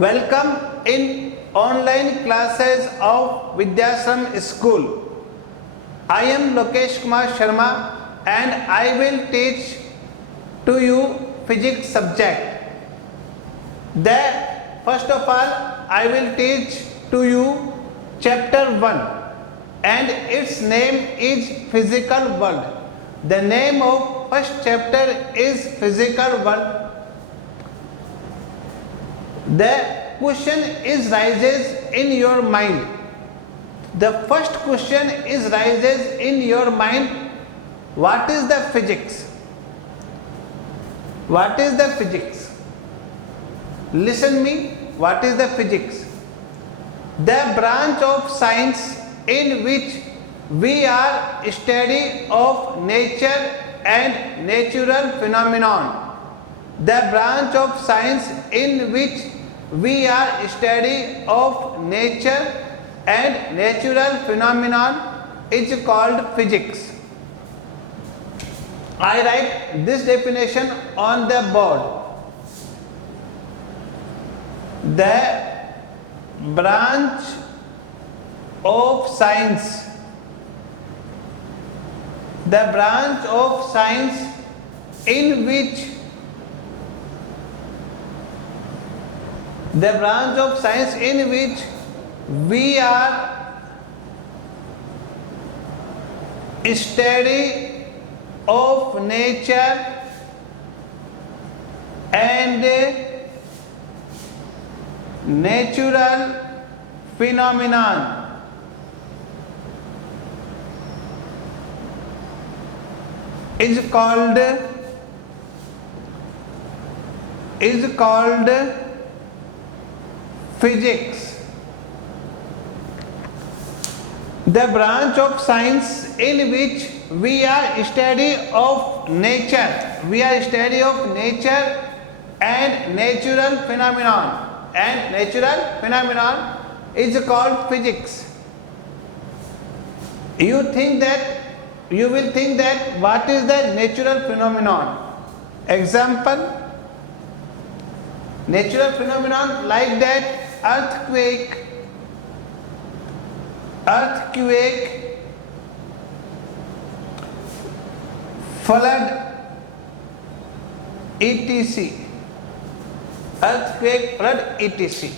Welcome in online classes of Vidyashram School. I am Lokesh Kumar Sharma and I will teach to you physics subject. First of all, I will teach to you chapter 1 and its name is physical world. The name of first chapter is physical world. The question is rises in your mind. The first question is rises in your mind. What is the physics? What is the physics? Listen me. What is the physics? The branch of science in which we are study of nature and natural phenomenon. The branch of science in which we are study of nature and natural phenomenon is called physics. I write this definition on the board. The branch of science, the branch of science in which the branch of science in which we are study of nature and natural phenomenon is called physics. The branch of science in which we are study of nature, and natural phenomenon is called physics. You will think that what is the natural phenomenon? Example, natural phenomenon like that earthquake, flood, etc. Earthquake, flood, etc.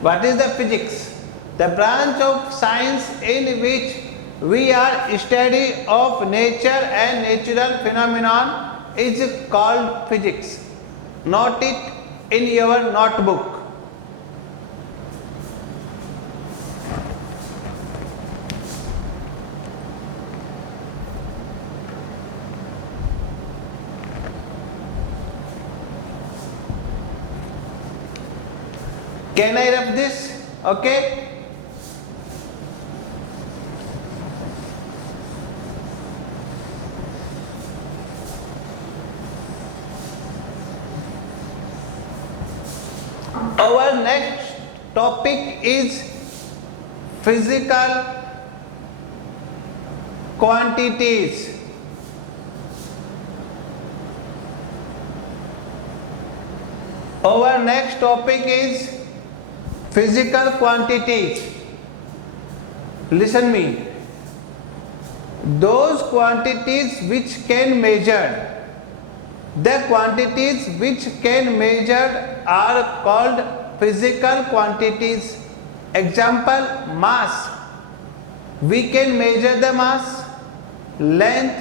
What is the physics? The branch of science in which we are study of nature and natural phenomenon is called physics. Note it in your notebook. Can I rub this? Okay. Our next topic is physical quantities. Our next topic is physical quantities. Listen me. Those quantities which can measure, the quantities which can measure are called physical quantities. Example, mass. We can measure the mass. Length.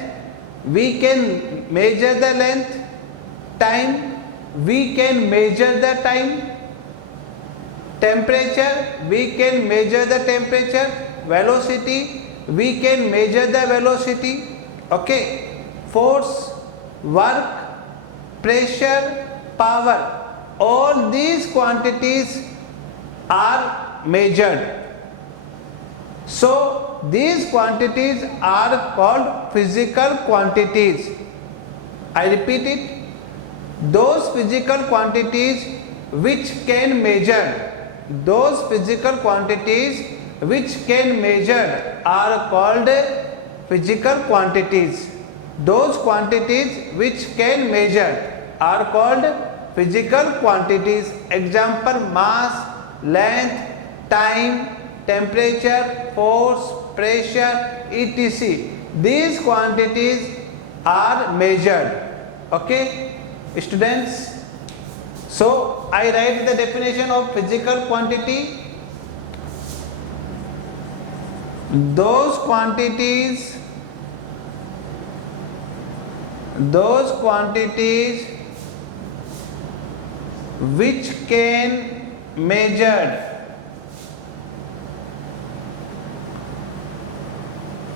We can measure the length. Time. We can measure the time. Temperature, we can measure the temperature. Velocity, we can measure the velocity. Okay. Force, work, pressure, power, all these quantities are measured. So these quantities are called physical quantities. I repeat it. Those physical quantities which can measure, those physical quantities which can measure are called physical quantities. Those quantities which can measure are called physical quantities. Example: mass, length, time, temperature, force, pressure, etc. These quantities are measured. Okay, students. So I write the definition of physical quantity. Those quantities which can measured,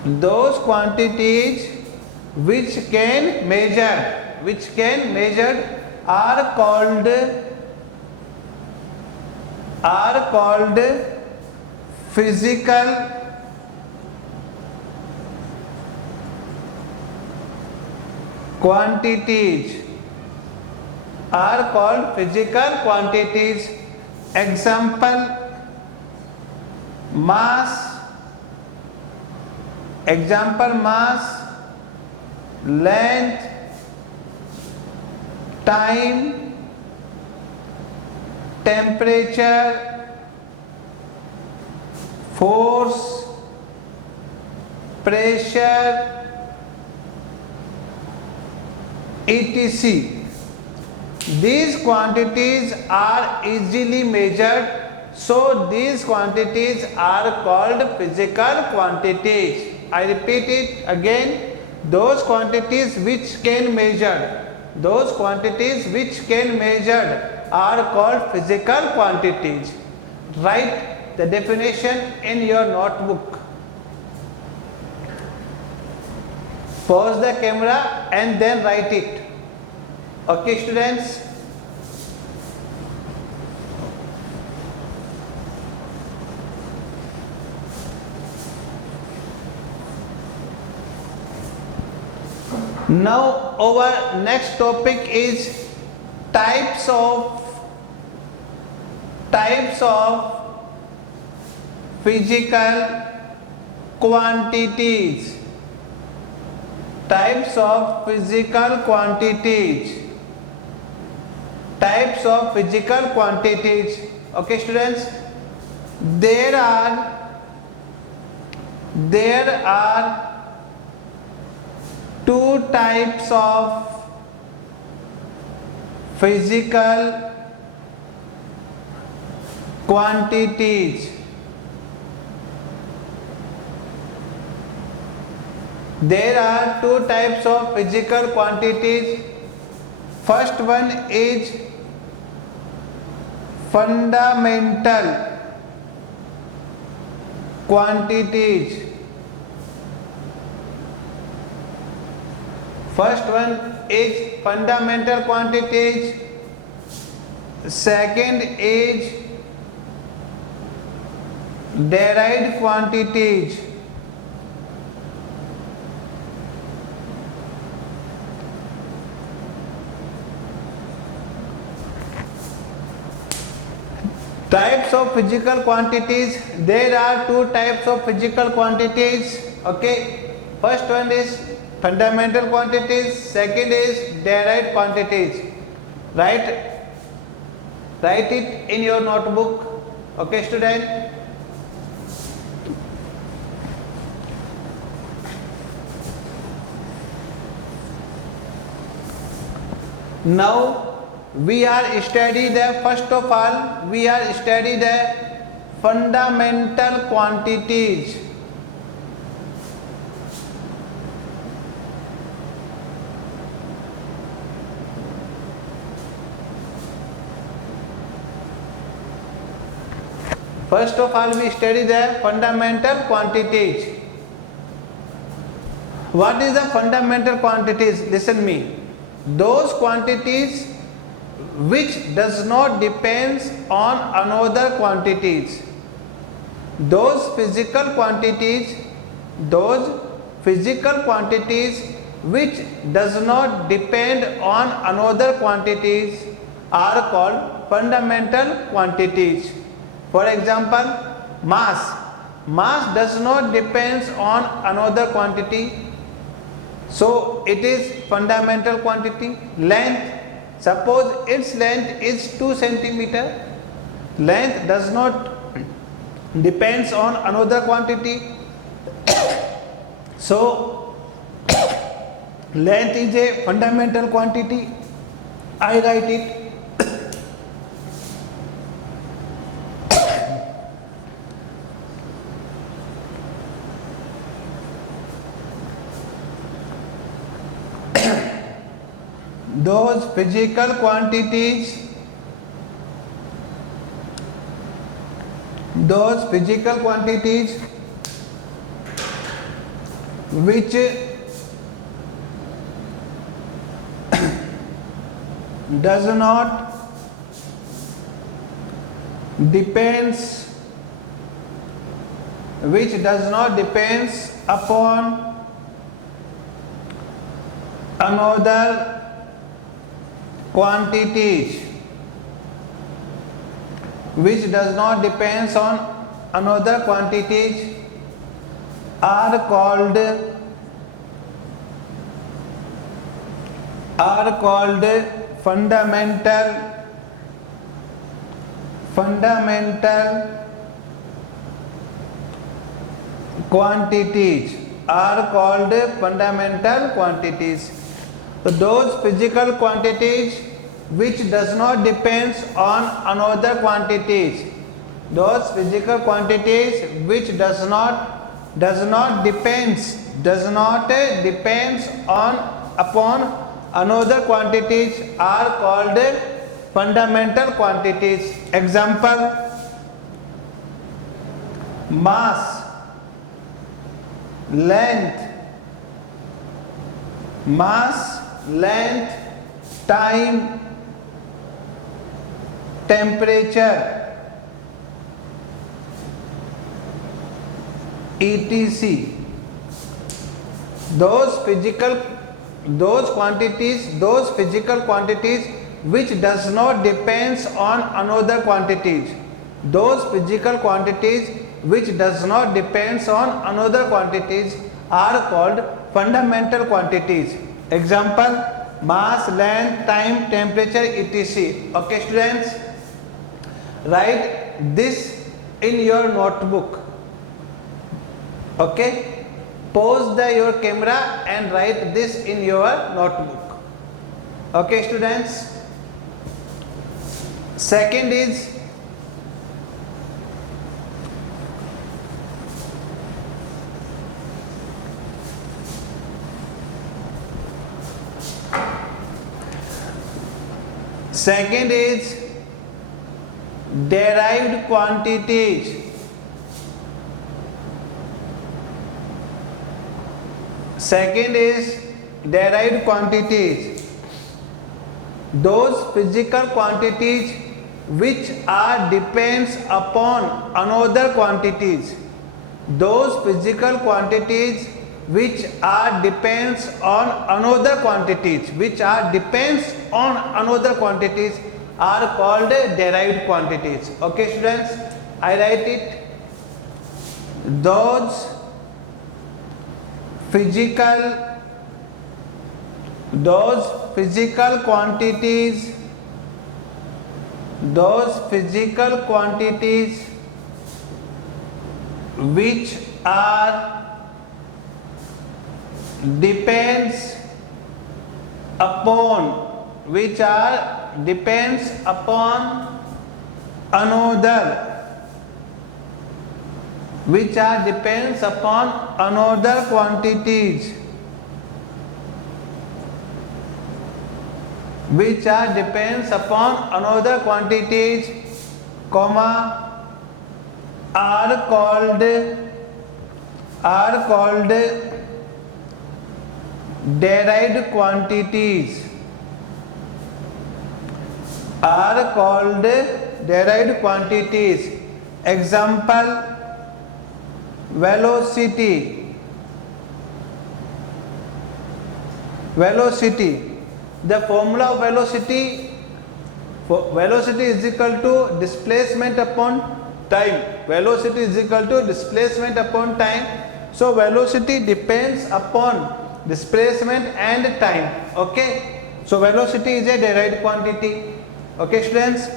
those quantities which can measured are called physical quantities. Example: mass, length, time, temperature, force, pressure, etc. These quantities are easily measured, so these quantities are called physical quantities. I repeat it again: those quantities which can measured are called physical quantities. Write the definition in your notebook. Pause the camera and then write it. Okay, students. Now our next topic is types of physical quantities. Types of physical quantities. Okay, students, there are two types of physical quantities. There are two types of physical quantities. First one is fundamental quantities. Second is derived quantities. Types of physical quantities. There are two types of physical quantities. Okay, first one is fundamental quantities, second is derived quantities. Write it in your notebook. Okay, student. Now we are study the fundamental quantities. First of all, we study the fundamental quantities. What is the fundamental quantities? Listen me. Those quantities which does not depends on another quantities. Those physical quantities which does not depend on another quantities are called fundamental quantities. For example, mass. Mass does not depends on another quantity, so it is fundamental quantity. Length. Suppose its length is 2 centimeter. Length does not depends on another quantity. So length is a fundamental quantity. I write it. Those physical quantities which does not depends upon another quantities, which does not depends on another quantities, are called fundamental quantities, are called fundamental quantities. So those physical quantities which does not depends on another quantities, those physical quantities which does not depends on upon another quantities are called fundamental quantities. Example: mass, length, time, temperature, etc. Those physical quantities which does not depends on another quantities, those physical quantities which does not depends on another quantities are called fundamental quantities. Example: mass, length, time, temperature, etc. Okay students, write this in your notebook. Okay, pause your camera and write this in your notebook. Okay students, second is derived quantities. Those physical quantities which are depends upon another quantities, those physical quantities which are depends on another quantities, are called derived quantities. Okay students, I write it. Those physical quantities which are depends upon another quantities, comma, are called derived quantities, Example: velocity. The formula of velocity is equal to displacement upon time. So velocity depends upon displacement and time. Okay, So velocity is a derived quantity. Okay students,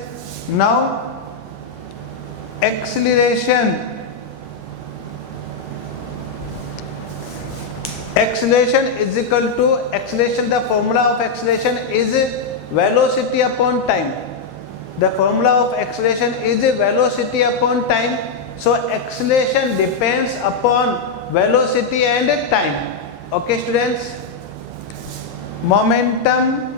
now acceleration. Acceleration is equal to acceleration. The formula of acceleration is velocity upon time. The formula of acceleration is velocity upon time. So acceleration depends upon velocity and time. Okay students, momentum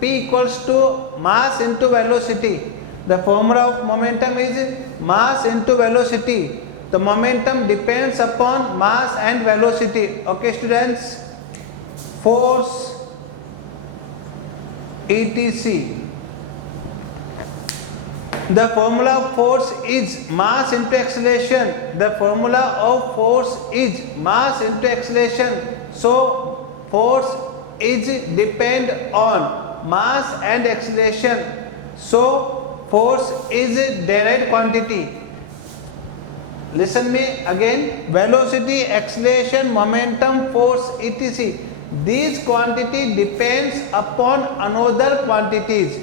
P equals to mass into velocity. The formula of momentum is mass into velocity. The momentum depends upon mass and velocity. Okay students, force etc. The formula of force is mass into acceleration. The formula of force is mass into acceleration. So force is depend on mass and acceleration. So force is a derived quantity. Listen me again. Velocity, acceleration, momentum, force etc. These quantity depends upon another quantities.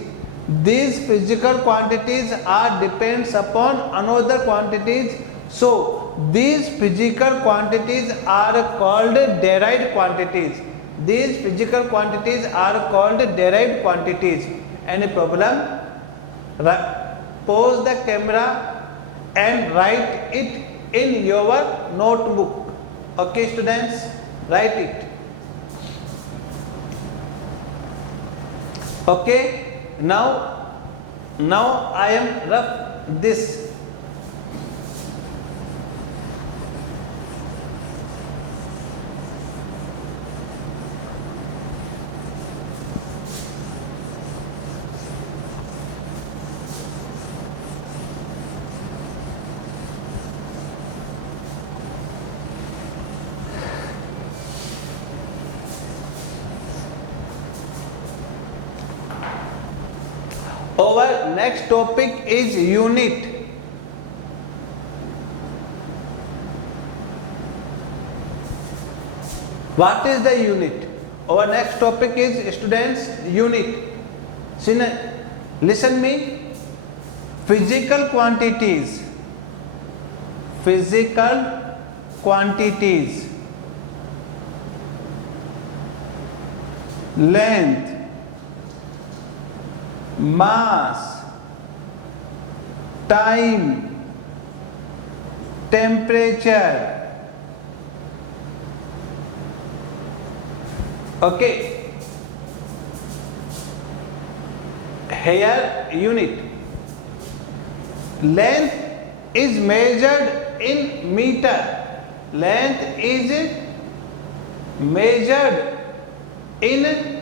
These physical quantities are depends upon another quantities. So these physical quantities are called derived quantities. These physical quantities are called derived quantities. Any problem? Pause the camera and write it in your notebook. Okay students, write it. Okay, now I am rough this. Our next topic is unit. What is the unit? Our next topic is students unit. Listen me. Physical quantities. Physical quantities. Length, mass, time, temperature. Okay, here unit. Length is measured in meter. Length is measured in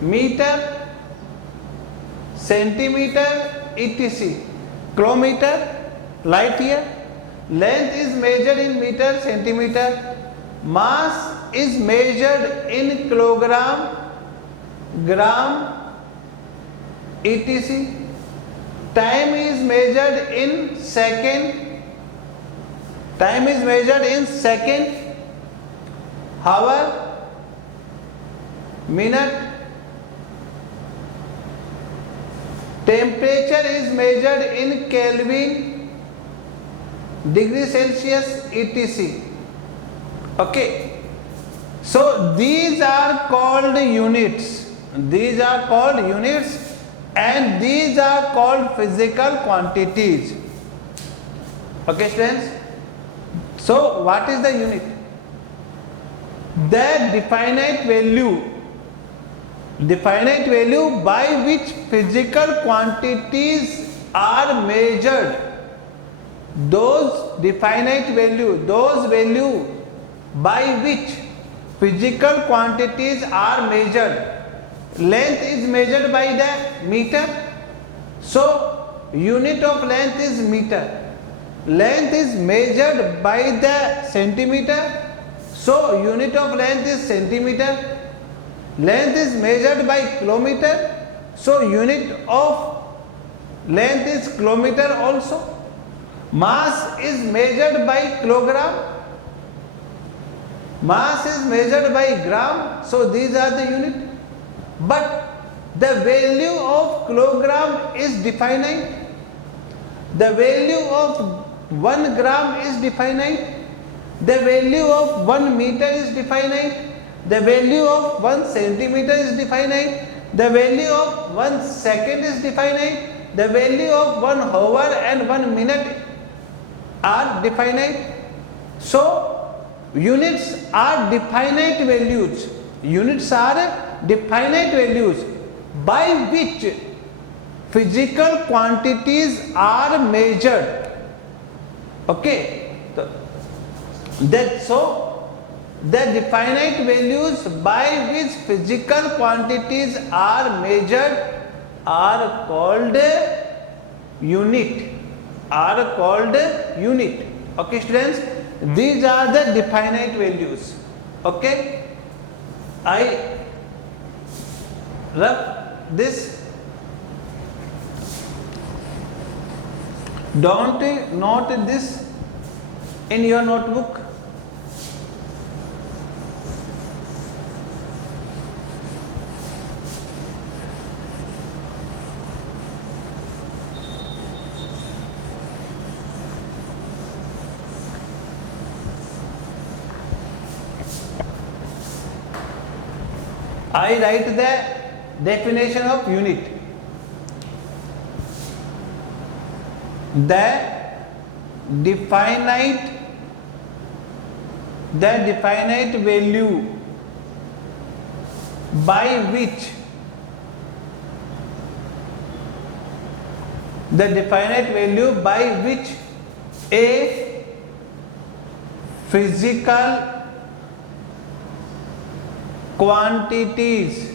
meter, centimeter, etc. Kilometer, light year. Length is measured in meter, centimeter. Mass is measured in kilogram, gram, etc. Time is measured in second. Time is measured in second, hour, minute. Temperature is measured in Kelvin, degree Celsius, etc. Okay. So these are called units. These are called units and these are called physical quantities. Okay students. So what is the unit? The definite value by which physical quantities are measured. Those definite value, those value by which physical quantities are measured. Length is measured by the meter. So unit of length is meter. Length is measured by the centimeter. So unit of length is centimeter. Length is measured by kilometer. So unit of length is kilometer also. Mass is measured by kilogram. Mass is measured by gram, so these are the unit. But the value of kilogram is definite. The value of 1 gram is definite. The value of 1 meter is definite. The value of 1 centimeter is definite. The value of 1 second is definite. The value of 1 hour and 1 minute are definite. So units are definite values. Units are definite values by which physical quantities are measured. Okay, so the definite values by which physical quantities are measured are called unit. Okay, students, these are the definite values. Okay, I rub this. Don't note this in your notebook. I write the definition of unit. The definite value by which a physical quantities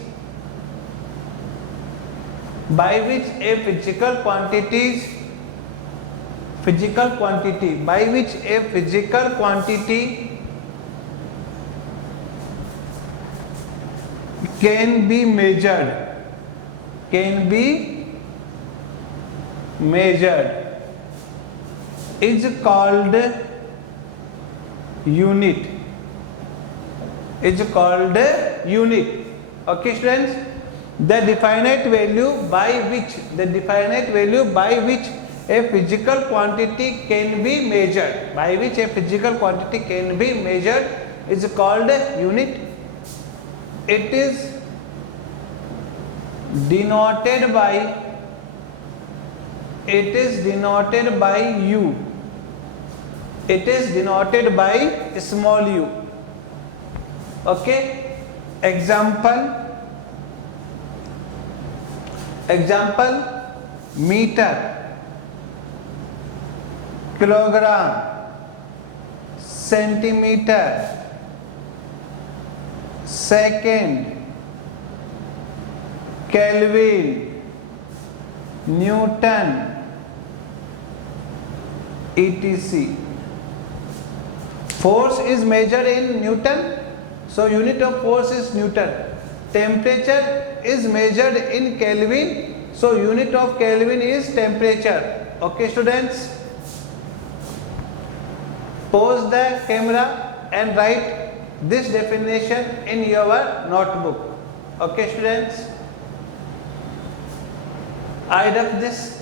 can be measured is called unit. Okay, students, the definite value by which a physical quantity can be measured, is called unit. It is denoted by U. It is denoted by small u. Okay, example meter, kilogram, centimeter, second, Kelvin, Newton, etc. Force is measured in Newton, so unit of force is Newton. Temperature is measured in Kelvin, so unit of Kelvin is temperature. Okay, students, pause the camera and write this definition in your notebook. Okay, students, I rub this.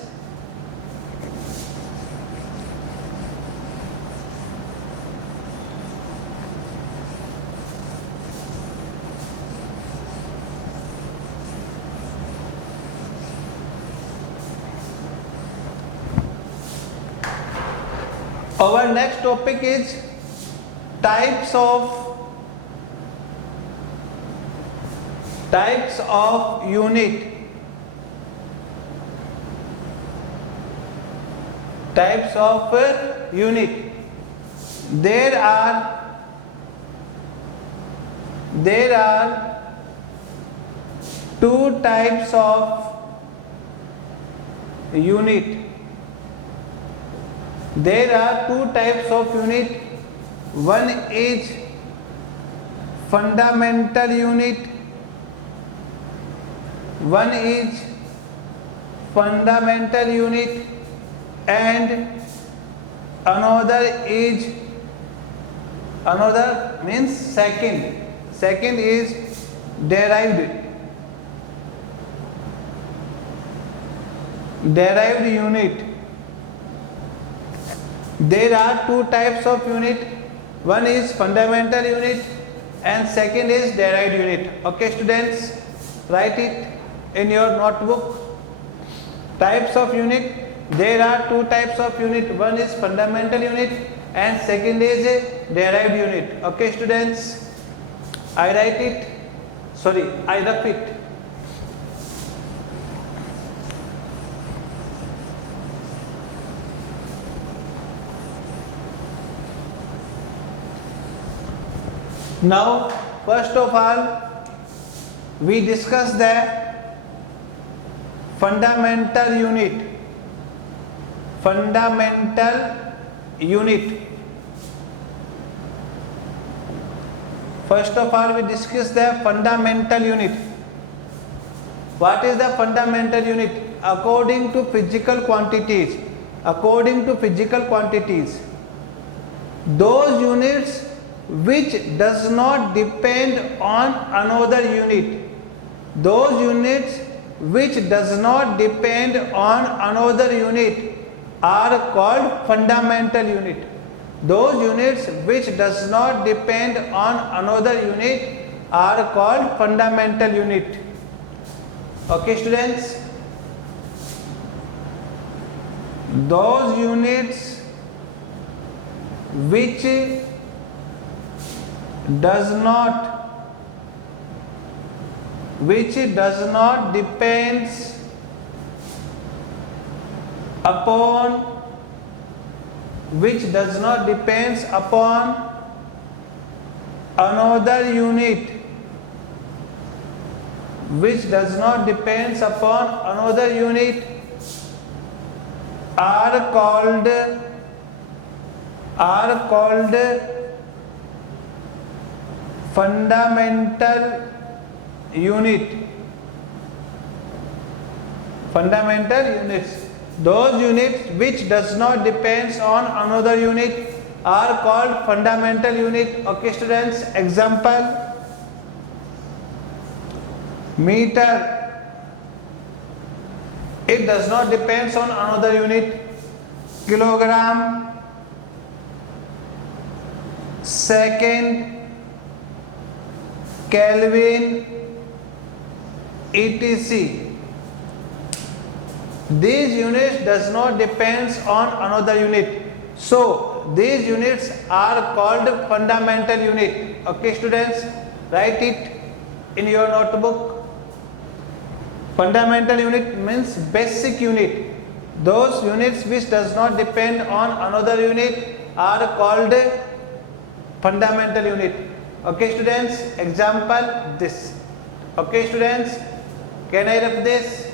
Our next topic is types of unit. Types of unit. There are two types of unit. One is fundamental unit. And another is Another means second. Second is derived. Derived unit. There are two types of unit. One is fundamental unit and second is derived unit. Okay students, write it in your notebook. Types of unit. There are two types of unit. One is fundamental unit and second is a derived unit. Okay students, I write it. Sorry, I repeat. Now, first of all, we discuss the fundamental unit. Fundamental unit. First of all, we discuss the fundamental unit. What is the fundamental unit? According to physical quantities. According to physical quantities, those units which does not depend on another unit. Those units which does not depend on another unit are called fundamental unit. Those units which does not depend on another unit are called fundamental unit. Okay students, those units which does not depends upon another unit, are called fundamental unit. Fundamental units. Those units which does not depends on another unit are called fundamental unit. Okay students, example, meter, it does not depends on another unit. Kilogram, second, Kelvin, etc. These units does not depends on another unit. So these units are called fundamental unit. Okay students, write it in your notebook. Fundamental unit means basic unit. Those units which does not depend on another unit are called fundamental unit. Okay students, example this. Okay students, can I repeat this?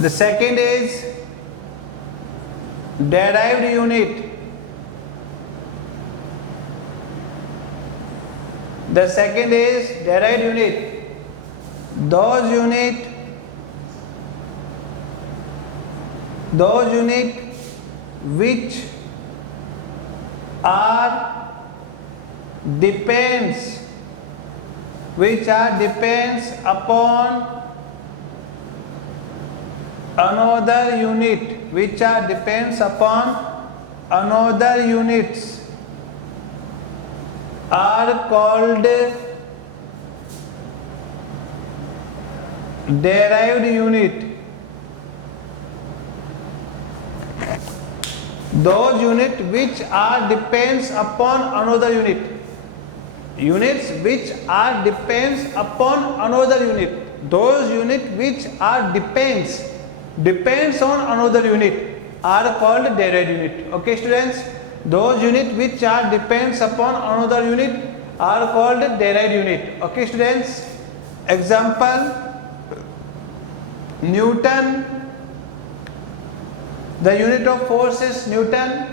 The second is derived unit. The second is derived unit. Those unit which are depends upon another unit, units are called derived unit. Those units which are depends upon another unit. Units which are depends upon another unit. Those units which are depends on another unit are called derived unit. Okay students, those units which are depends upon another unit are called derived unit. Okay students, example, Newton, the unit of force is Newton.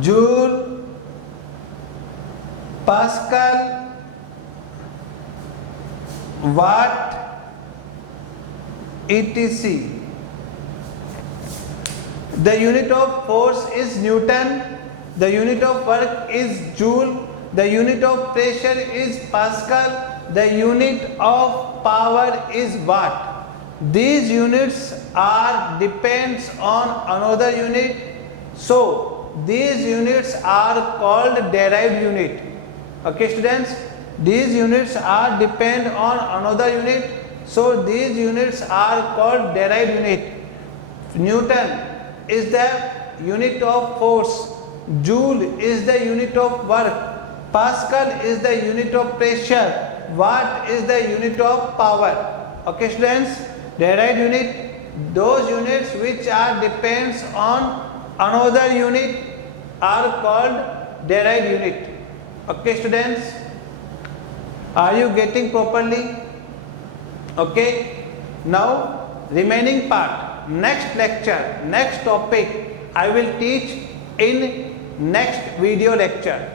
Joule, Pascal, watt, etc. The unit of force is Newton, the unit of work is Joule, the unit of pressure is Pascal, the unit of power is watt. These units are depends on another unit, so these units are called derived unit. Okay students, these units are depend on another unit, so these units are called derived unit. Newton is the unit of force, Joule is the unit of work, Pascal is the unit of pressure, watt is the unit of power. Okay students, derived unit, those units which are depends on another unit are called derived unit. Okay students, are you getting properly? Okay, now remaining part, next lecture, next topic I will teach in next video lecture.